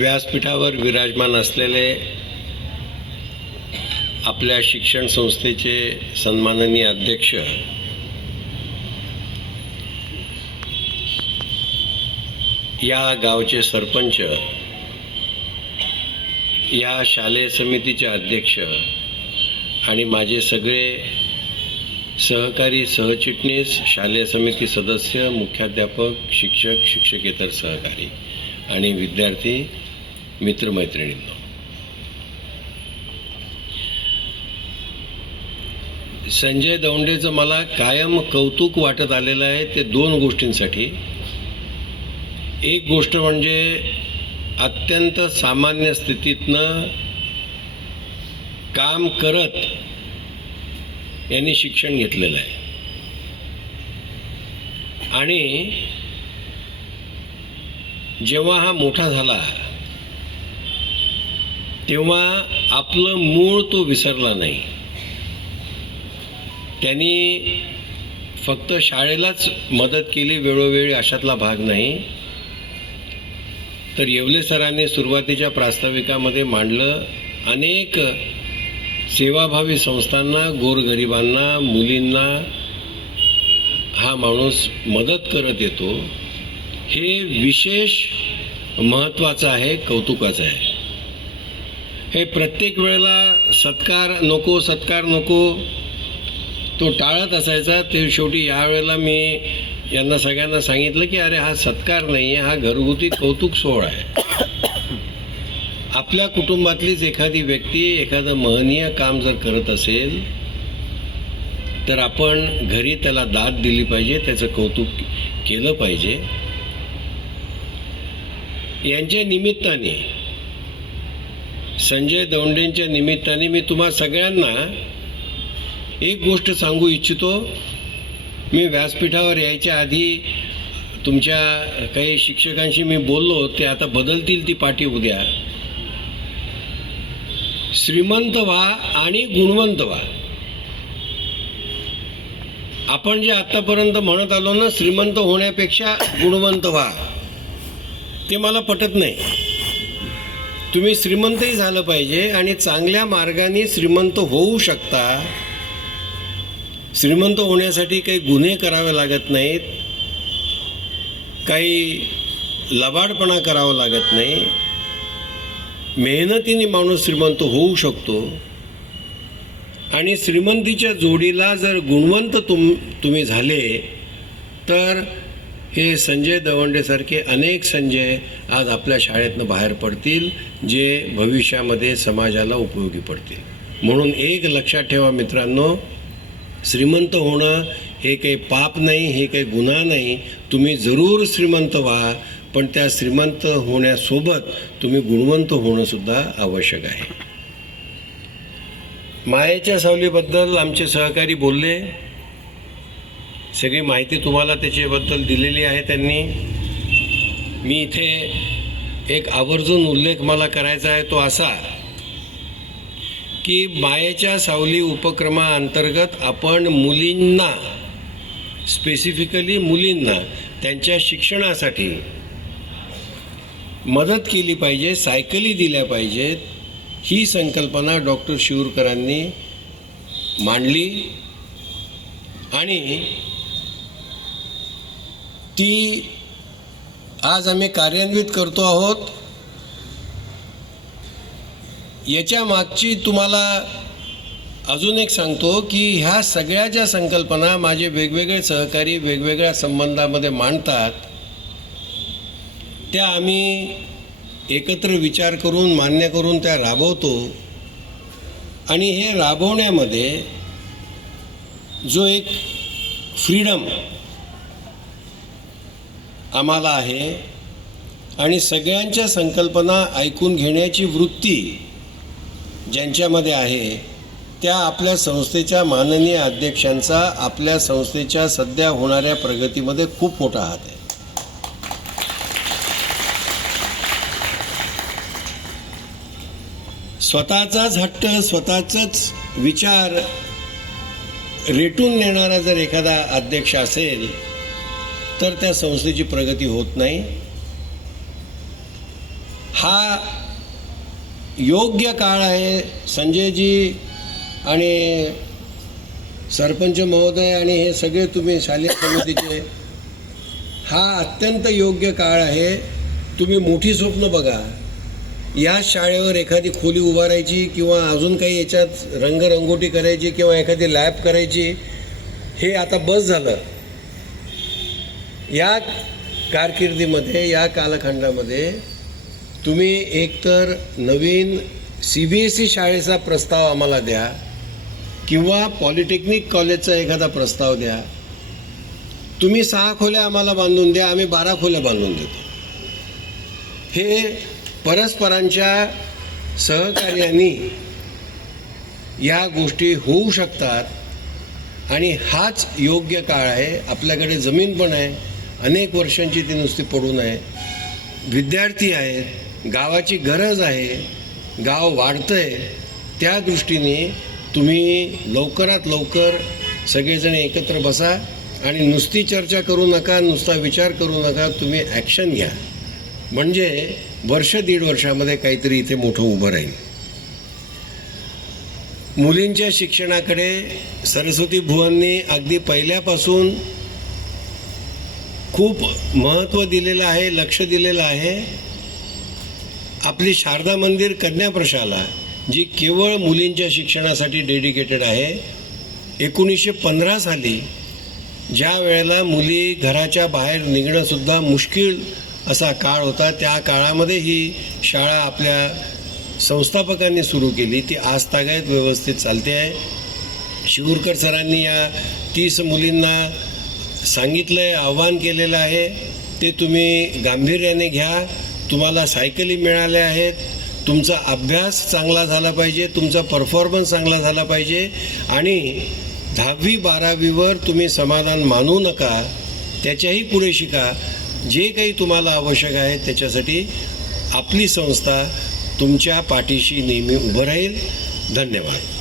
व्यासपीठावर विराजमान असलेले आपल्या शिक्षण संस्थेचे सन्माननीय अध्यक्ष या गावचे सरपंच या शालेय समितीचे अध्यक्ष आणि माझे सगळे सहकारी सहचिटणीस शालेय समिती सदस्य मुख्याध्यापक शिक्षक शिक्षकेतर सहकारी आणि विद्यार्थी मित्रमैत्रिणींनो. संजय दौंडेचं मला कायम कौतुक वाटत आलेलं आहे ते दोन गोष्टींसाठी. एक गोष्ट म्हणजे अत्यंत सामान्य स्थितीतनं काम करत यांनी शिक्षण घेतलेलं आहे. आणि जेव्हा हा मोठा झाला तेव्हा आपलं मूळ तो विसरला नाही. त्यांनी फक्त शाळेलाच मदत केली वेळोवेळी अशातला भाग नाही. तर येवले सरांनी सुरुवातीच्या प्रास्ताविकामध्ये मांडलं अनेक सेवाभावी संस्थांना गोरगरिबांना मुलींना हा माणूस मदत करत येतो. हे विशेष महत्त्वाचं आहे कौतुकाचं आहे. हे प्रत्येक वेळेला सत्कार नको सत्कार नको तो टाळत असायचा. ते शेवटी यावेळेला मी यांना सगळ्यांना सांगितलं की अरे हा सत्कार नाही आहे हा घरगुती कौतुक सोहळा आहे. आपल्या कुटुंबातलीच एखादी व्यक्ती एखादं महनीय काम जर करत असेल तर आपण घरी त्याला दाद दिली पाहिजे त्याचं कौतुक केलं पाहिजे. यांच्या निमित्ताने संजय दौंडेंच्या निमित्ताने मी तुम्हा सगळ्यांना एक गोष्ट सांगू इच्छितो. मी व्यासपीठावर यायच्या आधी तुमच्या काही शिक्षकांशी मी बोललो ते आता बदलतील ती पाठी उद्या. श्रीमंत व्हा आणि गुणवंत व्हा. आपण जे आत्तापर्यंत म्हणत आलो ना श्रीमंत होण्यापेक्षा गुणवंत व्हा. ते मला पटत नाही. तुम्ही श्रीमंतही झालं पाहिजे आणि चांगल्या मार्गाने श्रीमंत होऊ शकता. श्रीमंत होण्यासाठी काही गुन्हे करावे लागत नाहीत. काही लबाडपणा करावा लागत नाही. मेहनतीने माणूस श्रीमंत होऊ शकतो. आणि श्रीमंतीच्या जोडीला जर गुणवंत तुम तुम्ही झाले तर हे संजय दवंडेसारखे अनेक संजय आज आपल्या शाळेतनं बाहेर पडतील जे भविष्यामध्ये समाजाला उपयोगी पडतील. म्हणून एक लक्षात ठेवा मित्रांनो श्रीमंत होणं हे काही पाप नाही हे काही गुन्हा नाही. तुम्ही जरूर श्रीमंत व्हा पण त्या श्रीमंत होण्यासोबत तुम्ही गुणवंत होणंसुद्धा आवश्यक आहे. मायेच्या सावलीबद्दल आमचे सहकारी बोलले सगळी माहिती तुम्हाला त्याच्याबद्दल दिलेली आहे त्यांनी. मी इथे एक आवर्जून उल्लेख मला करायचा आहे तो असा की मायेच्या सावली उपक्रमाअंतर्गत आपण मुलींना स्पेसिफिकली मुलींना त्यांच्या शिक्षणासाठी मदत केली पाहिजे सायकली दिल्या पाहिजेत ही संकल्पना डॉक्टर शिवरकरांनी मांडली. आणि ती आज आम्ही कार्यान्वित करतो आहोत. याच्या मागची तुम्हाला अजून एक सांगतो की ह्या सगळ्या ज्या संकल्पना माझे वेगवेगळे सहकारी वेगवेगळ्या संबंधामध्ये मांडतात त्या आम्ही एकत्र विचार करून मान्य करून त्या राबवतो. आणि हे राबवण्यामध्ये जो एक फ्रीडम आम्हाला आहे. आणि सगळ्यांच्या संकल्पना ऐकून घेण्याची वृत्ती ज्यांच्यामध्ये आहे त्या आपल्या संस्थेच्या माननीय अध्यक्षांचा आपल्या संस्थेच्या सध्या होणाऱ्या प्रगतीमध्ये खूप मोठा हात आहे. स्वतःचाच हट्ट स्वतःचाच विचार रेटून नेणारा जर एखादा अध्यक्ष असेल तर त्या संस्थेची प्रगती होत नाही. हा योग्य काळ आहे. संजयजी आणि सरपंच महोदय आणि हे सगळे तुम्ही शालेय समितीचे हा अत्यंत योग्य काळ आहे. तुम्ही मोठी स्वप्न बघा. या शाळेवर एखादी खोली उभारायची किंवा अजून काही याच्यात रंगरंगोटी करायची किंवा एखादी लॅब करायची हे आता बस झालं. या कारकिर्दीमध्ये या कालखंडामध्ये तुम्ही एकतर नवीन सी बी एस ई शाळेचा प्रस्ताव आम्हाला द्या किंवा पॉलिटेक्निक कॉलेजचा एखादा प्रस्ताव द्या. तुम्ही सहा खोल्या आम्हाला बांधून द्या आम्ही बारा खोल्या बांधून देतो. हे परस्परांच्या सहकार्याने या गोष्टी होऊ शकतात आणि हाच योग्य काळ आहे. आपल्याकडे जमीन पण आहे. अनेक वर्षांची ती नुसती पडून आहे. विद्यार्थी आहेत गावाची गरज आहे गाव वाढतं आहे त्या दृष्टीने तुम्ही लवकरात लवकर सगळेजण एकत्र बसा आणि नुसती चर्चा करू नका नुसता विचार करू नका तुम्ही ॲक्शन घ्या. म्हणजे वर्ष दीड वर्षामध्ये काहीतरी इथे मोठं उभं राहील. मुलींच्या शिक्षणाकडे सरस्वती भुवांनी अगदी पहिल्यापासून खूप महत्त्व दिलेलं आहे लक्ष दिलेलं आहे. आपली शारदा मंदिर कन्याप्रशाला जी केवळ मुलींच्या शिक्षणासाठी डेडिकेटेड आहे एकोणीसशे पंधरा साली ज्या वेळेला मुली घराच्या बाहेर निघणंसुद्धा मुश्किल असा काळ होता त्या काळामध्ये ही शाळा आपल्या संस्थापकांनी सुरू केली. ती आज तागायत व्यवस्थित चालते आहे. शिवूरकर सरांनी या तीस मुलींना सांगितलं आहे आव्हान केलेलं आहे. ते तुम्ही गांभीर्याने घ्या. तुम्हाला सायकली मिळाल्या आहेत. तुमचा अभ्यास चांगला झाला पाहिजे. तुमचा परफॉर्मन्स चांगला झाला पाहिजे. आणि दहावी बारावीवर तुम्ही समाधान मानू नका. त्याच्याही पुढे शिका. जे काही तुम्हाला आवश्यक आहे त्याच्यासाठी आपली संस्था तुमच्या पाठीशी नेहमी उभं राहील. धन्यवाद.